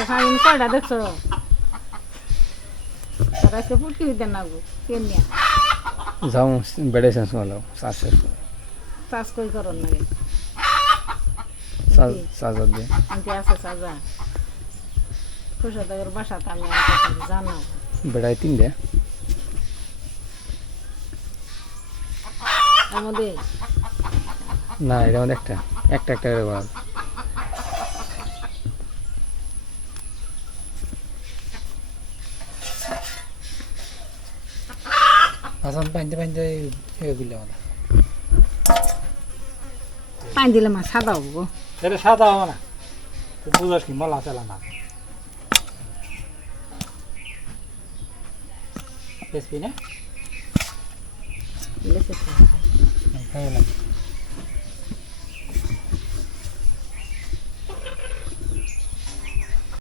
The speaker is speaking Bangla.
আজকে সারাদিন কয়টা দেখছো আর আজকে ফুটকি দিতে না গো কেমনিয়া যাও বেড়ে শেষ হলো চাষ শেষ চাষ কই করন লাগে চার্জার দিয়ে আনতে আছে সাজা খুশাদাগর বাসাতে আমি জানো বেড়াই তিনটে আমাদের না এটা আমাদের একটা একটা একটা করে বাদ আসাম পাইতে পাইতে এগুলো পানি দিলে মা সাদা হবো গো এটা সাদা হবে না তুই বুঝাস কি মলা চালা না বেশি না লেসে খাই